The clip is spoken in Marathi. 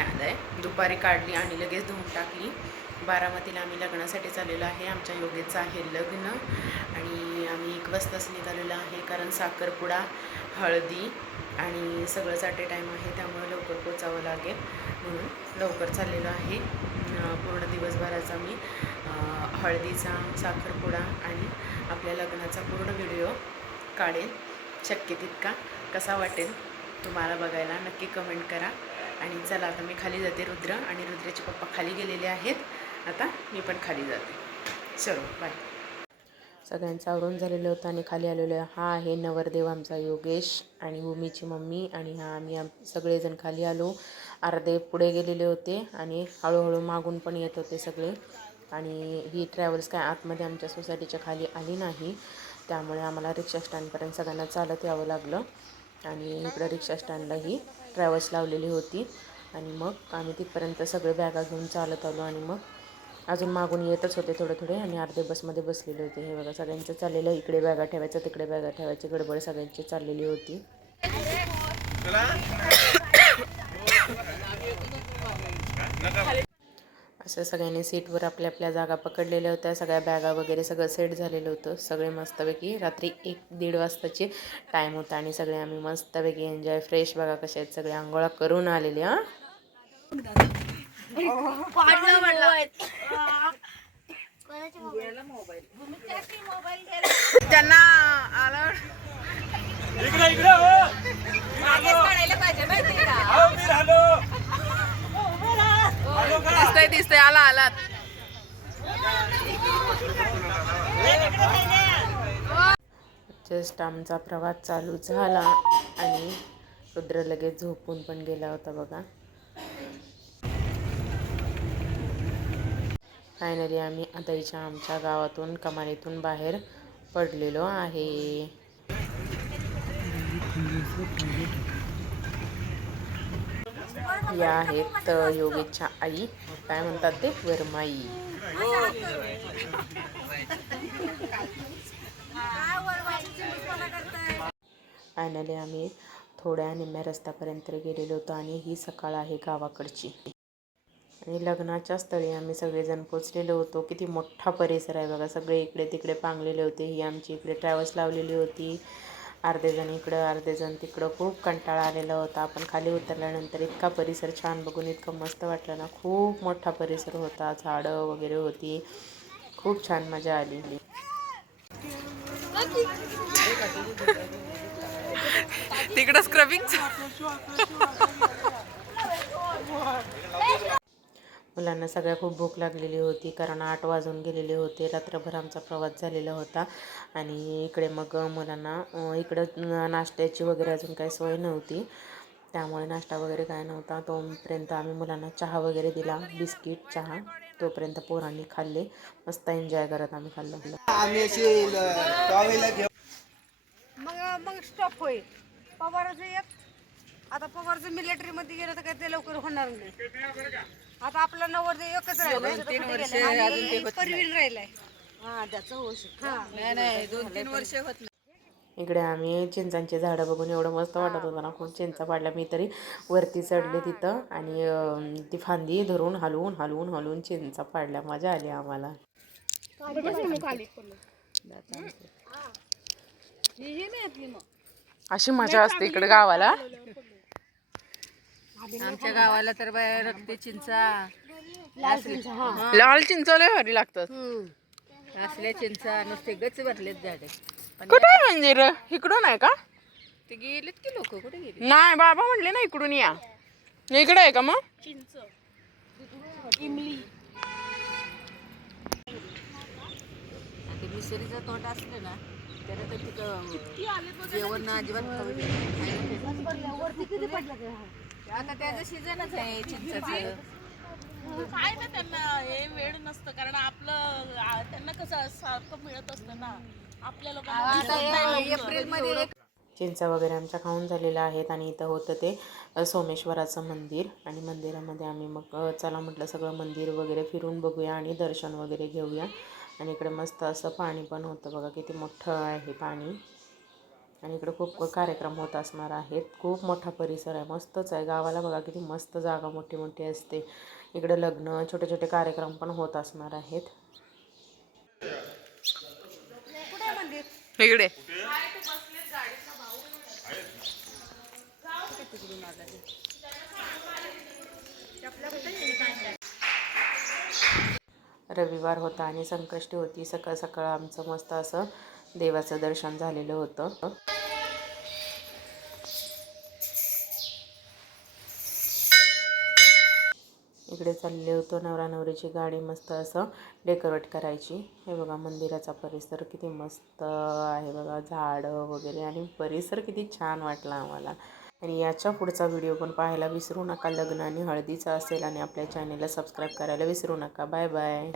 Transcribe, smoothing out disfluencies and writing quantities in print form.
नाही आलं आहे. दुपारी काढली आणि लगेच धुवून टाकली. बारामतीला आम्ही लग्नासाठी चाललेलो आहे. आमच्या योगेचं आहे लग्न आणि आम्ही 1 वाजताच निघालेलो आहे, कारण साखरपुडा, हळदी आणि सगळंच ॲट ए टाईम आहे, त्यामुळे लवकर पोचावं लागेल म्हणून लवकर चाललेलो आहे. पूर्ण दिवसभराचा मी हळदीचा, साखरपुडा आणि आपल्या लग्नाचा पूर्ण व्हिडिओ काढेन. शक्य तितका कसा वाटेल तुम्हाला बघायला नक्की कमेंट करा. आणि चला आता मी खाली जाते. रुद्र आणि रुद्राचे पप्पा खाली गेलेले आहेत. आता मी पण खाली जाते. चलो बाय. सगळ्यांचं आवरून झालेलं होतं आणि खाली आलेलो आहे. हा आहे नवरदेव आमचा योगेश आणि भूमीची मम्मी. आणि हा आम्ही सगळेजण खाली आलो. अर्धे पुढे गेलेले होते आणि हळूहळू मागून पण येत होते सगळे. आणि ही ट्रॅव्हल्स काय आतमध्ये आमच्या सोसायटीच्या खाली आली नाही, त्यामुळे आम्हाला रिक्षा स्टँडपर्यंत सगळ्यांना चालत यावं लागलं. आणि इकडं रिक्षा स्टँडला ही ट्रॅव्हल्स लावलेली होती आणि मग आम्ही तिथपर्यंत सगळे बॅगा घेऊन चालत आलो. आणि मग अजून मागून येतच होते थोडे थोडे आणि अर्धे बसमध्ये बसलेले होते. हे बघा सगळ्यांचं चाललेलं, इकडे बॅगा ठेवायचं, तिकडे बॅगा ठेवायची गडबड सगळ्यांची चाललेली होती. असं सगळ्यांनी सीटवर आपल्या आपल्या जागा पकडलेल्या होत्या. सगळ्या बॅगा वगैरे सगळं सेट झालेलं होतं. सगळे मस्तपैकी रात्री 1-1:30 वाजताचे टाईम होता आणि सगळे आम्ही मस्तपैकी एन्जॉय फ्रेश. बघा कशा आहेत सगळे, आंघोळा करून आलेले. त्यांना आलं दिसतंय आलात. जस्ट आमचा प्रवास चालू झाला आणि रुद्र लगेच झोपून पण गेला होता बघा. फायनली आम्ही आताच्या आमच्या गावातून कमानीतून बाहेर पडलेलो आहे. या आहेत योगेशच्या आई, काय म्हणतात ते, वरमाई. फायनली आम्ही थोड्या निम्म्या रस्त्यापर्यंत गेलेलो होतो आणि ही सकाळ आहे गावाकडची. आणि लग्नाच्या स्थळी आम्ही सगळेजण पोचलेलो होतो. किती मोठा परिसर आहे बघा, सगळे इकडे तिकडे पांगलेले होते. ही आमची इकडे ट्रॅव्हल्स लावलेली होती, अर्धे जण इकडं अर्धे जण तिकडं. खूप कंटाळा आलेला होता. आपण खाली उतरल्यानंतर इतका परिसर छान बघून इतकं मस्त वाटलं ना. खूप मोठा परिसर होता, झाडं वगैरे होती, खूप छान मजा आली. तिकडं स्क्रबिंग. मुलांना सगळ्या खूप भूक लागलेली होती, कारण 8 वाजून गेलेले होते. रात्रभर आमचा प्रवास झालेला होता. आणि इकडे मग मुलांना इकडं नाश्त्याची वगैरे अजून काही सोय नव्हती, त्यामुळे नाश्ता वगैरे काय नव्हता. तोपर्यंत आम्ही मुलांना चहा वगैरे दिला, बिस्किट चहा. तोपर्यंत पोरांनी खाल्ले. मस्त एन्जॉय करत आम्ही खाल्लं. मग स्टॉप होईल. पवाराचं एक आता पवारचं मिलिटरीमध्ये गेलं तर काय ते लवकर होणार नाही. आता आपला नवरदेव एकच राहिलाय, 2-3 वर्ष अजून परवीन राहिलाय. त्याचं होऊ शकतं. नाही 2-3 वर्ष होत नाही. इकडे आम्ही चिंचांची झाडं बघून एवढं मस्त वाटत होतं ना, खूप चिंचा पाडल्या. मी तरी वरती चढले तिथं आणि ती फांदी धरून हलवून हलवून हलवून चिंचा पाडल्या. मजा आली आम्हाला. अशी मजा असते इकडे गावाला. आमच्या गावाला तर रक्ती चिंचा, लाल चिंच लय भारी लागतात. असल्या चिंचा नुसते गच भरलेत झाडे. कुठे आहे मंदिर? इकडून आहे का? ते गेलेत की लोक, कुठे गेले? नाही, बाबा म्हणले ना इकडून या. इकडे आहे का मग? चिंच, इमली. ते मिसरीचा तोंड असलं ना त्याला तर तिथं जेवण अजिबात खाऊ. आता त्याचं सीजनच आहे चिंचाचं. काय ना त्यांना हे वेळ नसतं, कारण आपलं त्यांना कसं सारखं मिळत असतं ना. आपल्या लोकांना एप्रिलमध्ये चिंचा वगैरे आमच्या खाऊन झालेल्या आहेत. आणि इथं होतं ते सोमेश्वराचं मंदिर. आणि मंदिरामध्ये आम्ही मग चला म्हटलं सगळं मंदिर वगैरे फिरून बघूया आणि दर्शन वगैरे घेऊया. आणि इकडे मस्त असं पाणी पण होतं बघा, किती मोठं आहे पाणी. आणि इकडे खूप कार्यक्रम होत असणार आहेत. खूप मोठा परिसर आहे, मस्तच आहे. गावाला बघा किती मस्त जागा मोठी मोठी असते. इकडे लग्न छोटे छोटे कार्यक्रम पण होत असणार आहेत. कुठे आहे मंदिर? इकडे रविवार होता आणि संकष्टी होती. सकाळ सकाळ आमचं मस्त असं देवाचं दर्शन झालेलं होतं. इकडे चालले होतो नवरा नवरीची गाडी मस्त असं डेकोरेट करायची. हे बघा मंदिराचा परिसर किती मस्त आहे बघा, झाडं वगैरे आणि परिसर किती छान वाटला आम्हाला. आणि याच्या पुढचा व्हिडिओ पण पाहायला विसरू नका. लग्न आणि हळदीचा असेल आणि आपल्या चॅनेलला सबस्क्राईब करायला विसरू नका. Bye bye.